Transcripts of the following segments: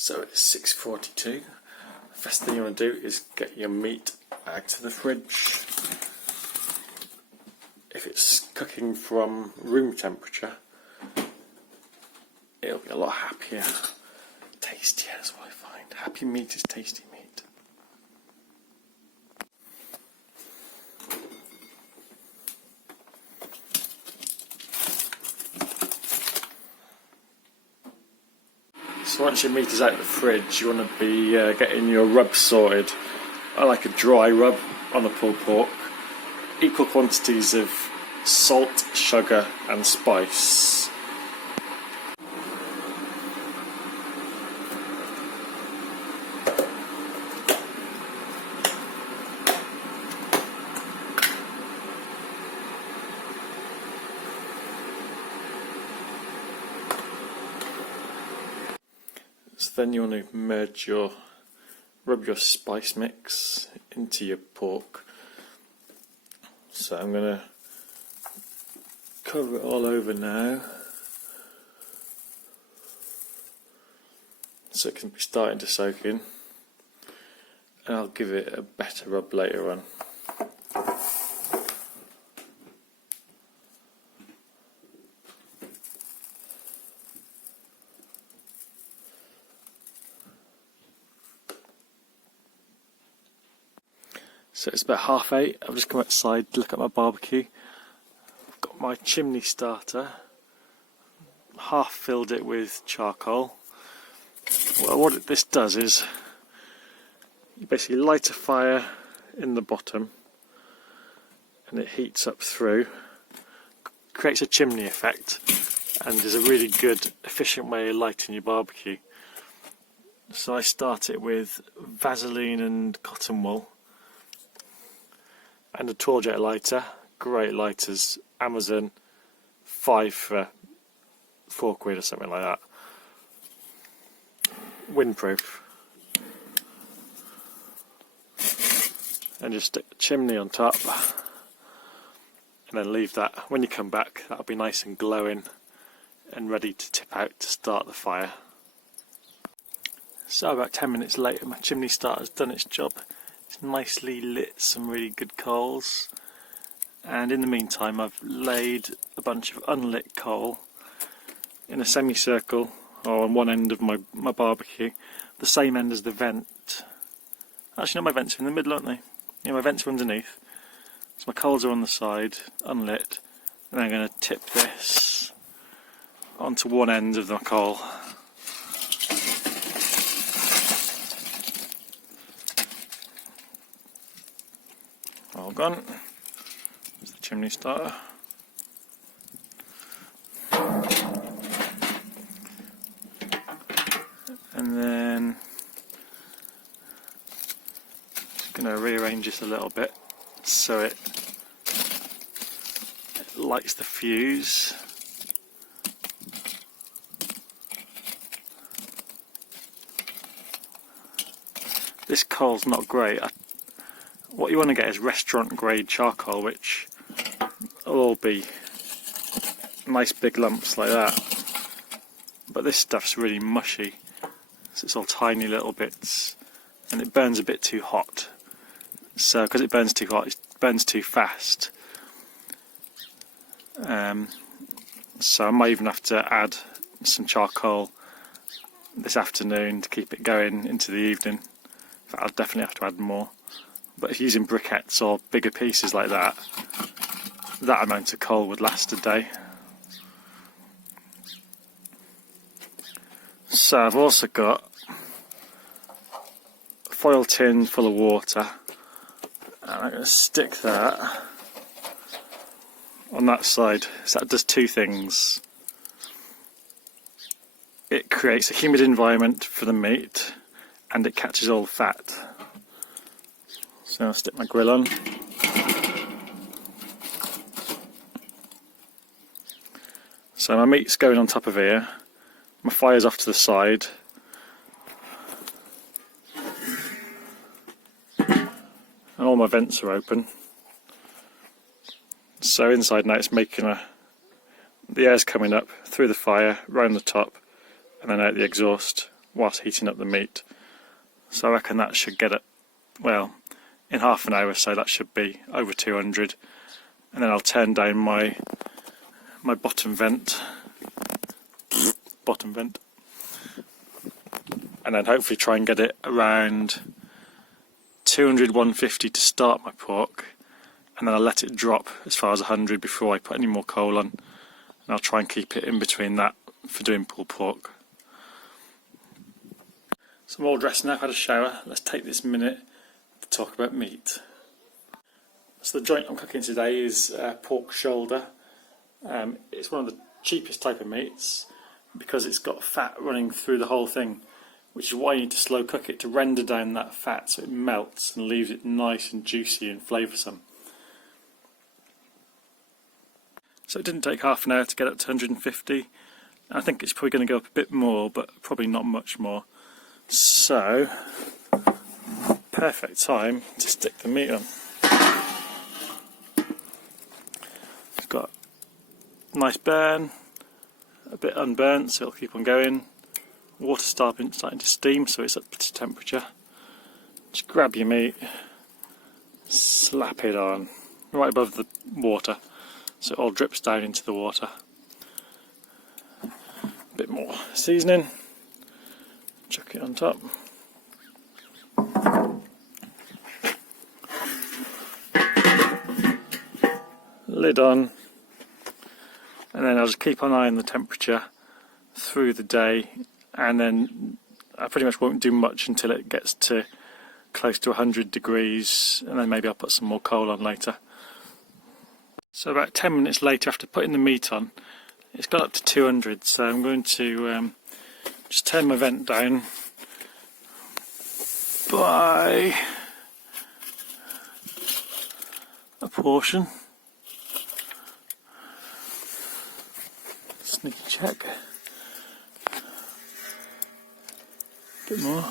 So it's 6:42. The first thing you want to do is get your meat back to the fridge. If it's cooking from room temperature, it'll be a lot happier, tastier is what I find. Happy meat is tasty meat. So once your meat is out of the fridge, you want to be getting your rub sorted. I like a dry rub on the pulled pork. Equal quantities of salt, sugar and spice. So then you want to rub your spice mix into your pork. So I'm going to cover it all over now, so it can be starting to soak in, and I'll give it a better rub later on. So it's about 8:30. I've just come outside to look at my barbecue. I've got my chimney starter, half filled it with charcoal. Well, what this does is you basically light a fire in the bottom and it heats up through, creates a chimney effect, and is a really good, efficient way of lighting your barbecue. So I start it with Vaseline and cotton wool and a tall jet lighter. Great lighters, Amazon, 5 for £4 or something like that. Windproof. And just stick the chimney on top, and then leave that. When you come back, that'll be nice and glowing and ready to tip out to start the fire. So about 10 minutes later, my chimney starter's done its job. It's nicely lit some really good coals, and in the meantime I've laid a bunch of unlit coal in a semicircle, or on one end of my barbecue, the same end as the vent. Actually no, my vents are in the middle, aren't they? Yeah, my vents are underneath. So my coals are on the side, unlit, and I'm going to tip this onto one end of the coal. All gone. There's the chimney starter. And then I'm going to rearrange this a little bit so it lights the fuse. This coal's not great. What you want to get is restaurant grade charcoal, which will all be nice big lumps like that. But this stuff's really mushy, so it's all tiny little bits, and it burns a bit too hot. So because it burns too hot, it burns too fast. So I might even have to add some charcoal this afternoon to keep it going into the evening. In fact, I'll definitely have to add more. But if you're using briquettes or bigger pieces like that, that amount of coal would last a day. So I've also got a foil tin full of water, and I'm going to stick that on that side. So that does two things. It creates a humid environment for the meat, and it catches all the fat. So I'll stick my grill on. So my meat's going on top of here, my fire's off to the side, and all my vents are open. So inside now it's making the air's coming up through the fire, round the top, and then out the exhaust. whilst heating up the meat. So I reckon that should get it, well, in half an hour, so that should be over 200. And then I'll turn down my bottom vent, and then hopefully try and get it around 200, 150 to start my pork, and then I'll let it drop as far as 100 before I put any more coal on, and I'll try and keep it in between that for doing pulled pork. So I'm all dressed now, I've had a shower. Let's take this minute to talk about meat. So the joint I'm cooking today is pork shoulder. It's one of the cheapest type of meats because it's got fat running through the whole thing, which is why you need to slow cook it to render down that fat so it melts and leaves it nice and juicy and flavoursome. So it didn't take half an hour to get up to 150. I think it's probably going to go up a bit more, but probably not much more. So, perfect time to stick the meat on. It's got a nice burn, a bit unburnt, so it'll keep on going. Water starting to steam, so it's up to temperature. Just grab your meat, slap it on right above the water, so it all drips down into the water. A bit more seasoning. Chuck it on top. Lid on, and then I'll just keep an eye on the temperature through the day, and then I pretty much won't do much until it gets to close to 100 degrees, and then maybe I'll put some more coal on later. So about 10 minutes later, after putting the meat on, it's got up to 200, so I'm going to just turn my vent down by a portion. Sneaky check. A bit more.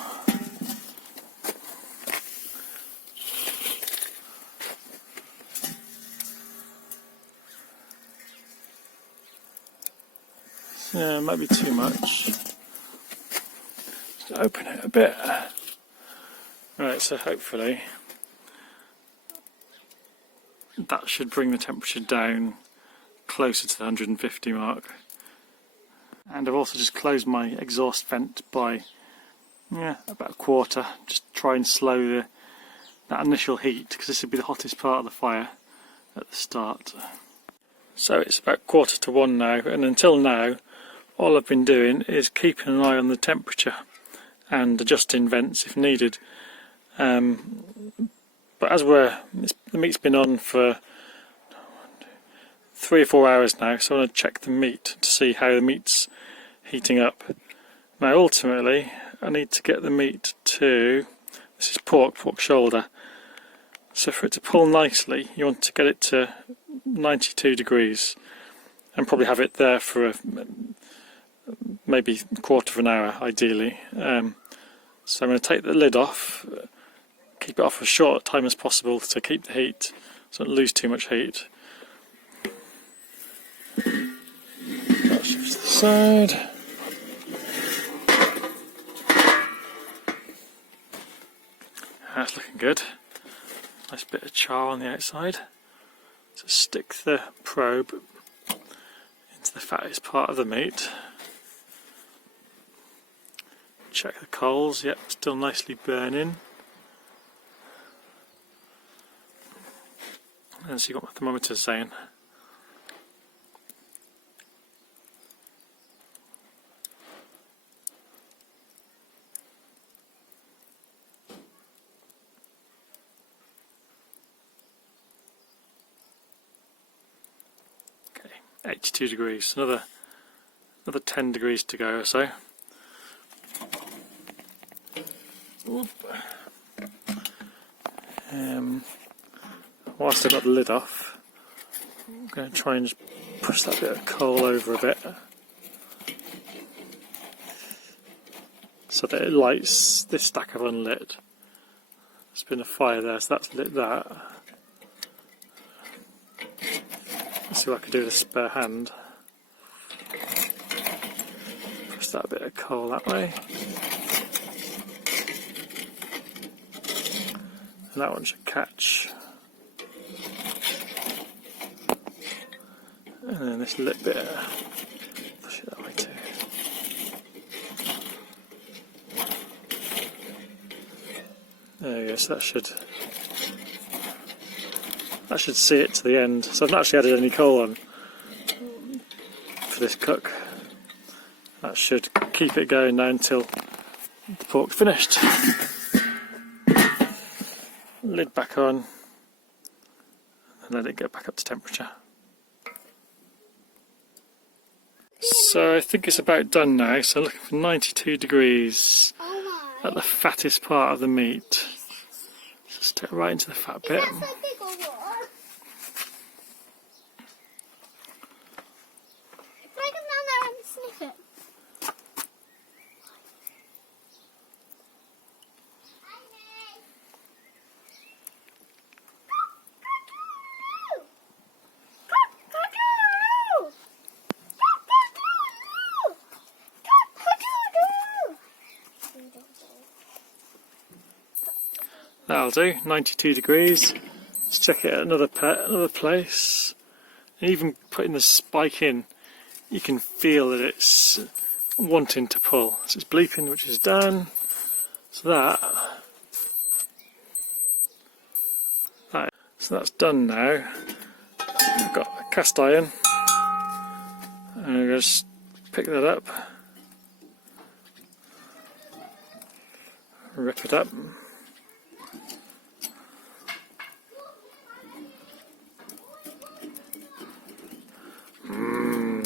Yeah, it might be too much. Open it a bit. Right, so hopefully that should bring the temperature down closer to the 150 mark. And I've also just closed my exhaust vent by about a quarter, just try and slow that initial heat, because this would be the hottest part of the fire at the start. So it's about 1:45 now, and until now all I've been doing is keeping an eye on the temperature and adjusting vents if needed. But as the meat's been on for 3 or 4 hours now, so I want to check the meat to see how the meat's heating up. Now ultimately I need to get the meat to, this is pork shoulder, so for it to pull nicely you want to get it to 92 degrees and probably have it there for maybe a quarter of an hour ideally. So I'm going to take the lid off, keep it off for as short a time as possible to keep the heat, so don't lose too much heat. That shifts to the side. That's looking good. Nice bit of char on the outside. So stick the probe into the fattest part of the meat. Check the coals, yep, still nicely burning. And so you've got my thermometer saying. Okay, 82 degrees, another 10 degrees to go or so. Whilst I've got the lid off, I'm going to try and just push that bit of coal over a bit so that it lights this stack I've unlit. There's been a fire there, so that's lit that. Let's see what I can do with a spare hand. Push Pass that bit of coal that way. And that one should catch. And then this little bit, push it that way too. There we go, so that should see it to the end. So I've not actually added any coal on for this cook. That should keep it going now until the pork's finished. Lid back on and let it get back up to temperature. So I think it's about done now, so looking for 92 degrees at the fattest part of the meat. Just take it right into the fat bit. That'll do, 92 degrees. Let's check it at another place. And even putting the spike in, you can feel that it's wanting to pull. So it's bleeping, which is done. So that's done now. We've got a cast iron. And I'm going to just pick that up. Rip it up.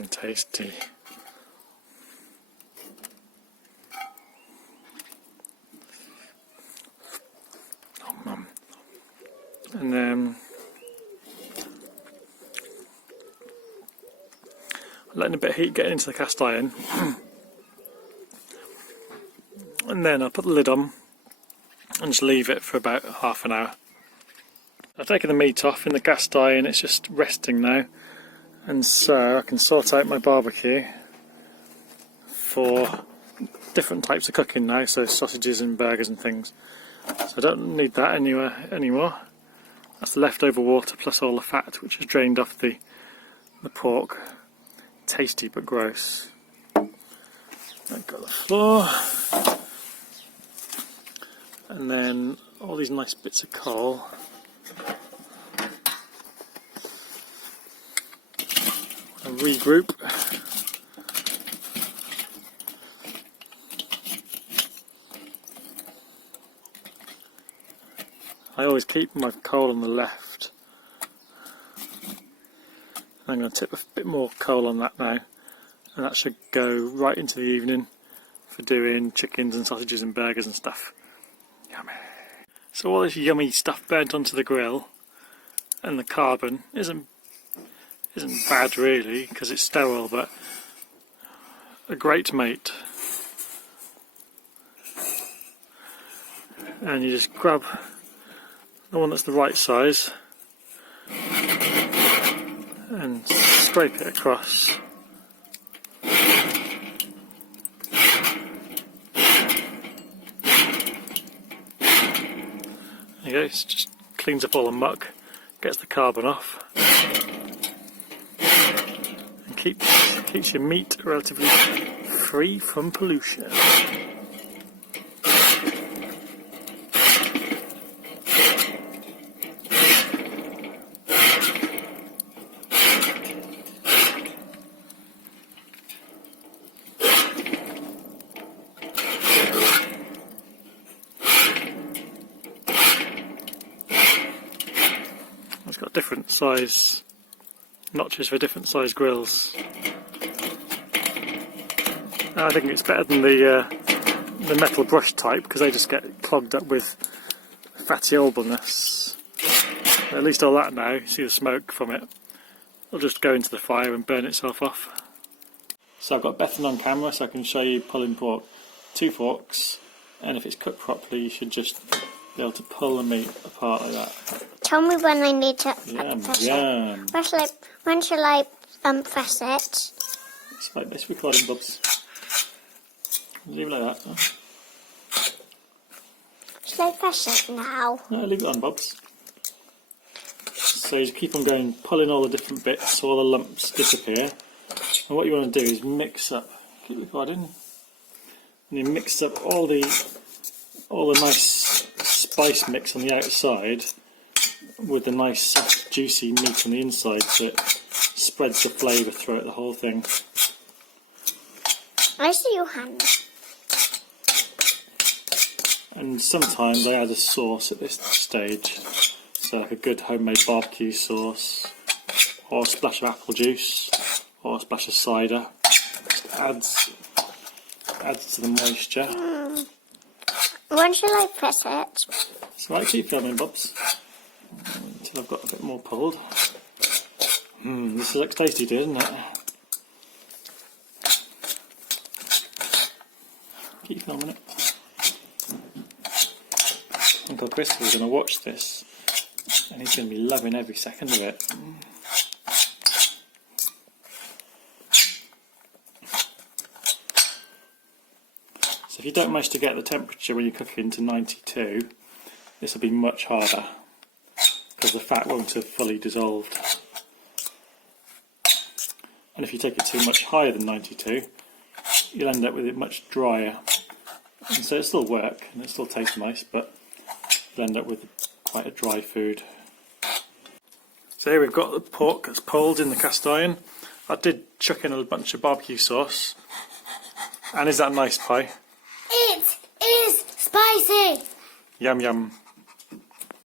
Tasty. And then letting a bit of heat get into the cast iron. And then I'll put the lid on and just leave it for about half an hour. I've taken the meat off in the cast iron, it's just resting now. And so I can sort out my barbecue for different types of cooking now, so sausages and burgers and things. So I don't need that anymore. That's the leftover water plus all the fat which is drained off the pork. Tasty but gross. I've got the floor. And then all these nice bits of coal. And regroup. I always keep my coal on the left. I'm going to tip a bit more coal on that now, and that should go right into the evening for doing chickens and sausages and burgers and stuff. Yummy. So all this yummy stuff burnt onto the grill, and the carbon isn't bad really because it's sterile, but a great mate. And you just grab the one that's the right size and scrape it across. There you go, it just cleans up all the muck, gets the carbon off, and keeps your meat relatively free from pollution. It's got different size notches for different size grills. I think it's better than the metal brush type because they just get clogged up with fatty oilness. At least all that now, you see the smoke from it, it'll just go into the fire and burn itself off. So I've got Bethan on camera so I can show you pulling pork. 2 forks, and if it's cooked properly you should just be able to pull the meat apart like that. Tell me when I need to press it. When shall I press it? It's like this recording, Bubs. Leave it like that. Shall I press it now? No, leave it on, Bobs. So you keep on going, pulling all the different bits so all the lumps disappear. And what you want to do is mix up, keep recording, and you mix up all the nice spice mix on the outside with the nice soft juicy meat on the inside, so it spreads the flavour throughout the whole thing. I see your hand. And sometimes I add a sauce at this stage, so like a good homemade barbecue sauce, or a splash of apple juice, or a splash of cider. Just adds to the moisture. When shall I press it? So I keep filming, Bobs, until I've got a bit more pulled. This looks tasty, doesn't it? Keep filming it. Uncle Chris is going to watch this, and he's going to be loving every second of it. So if you don't manage to get the temperature when you're cooking to 92, this will be much harder, because the fat won't have fully dissolved. And if you take it too much higher than 92, you'll end up with it much drier. And so it'll still work, and it still tastes nice, but you'll end up with quite a dry food. So here we've got the pork that's pulled in the cast iron. I did chuck in a bunch of barbecue sauce. And is that nice, Pie? It is spicy! Yum yum.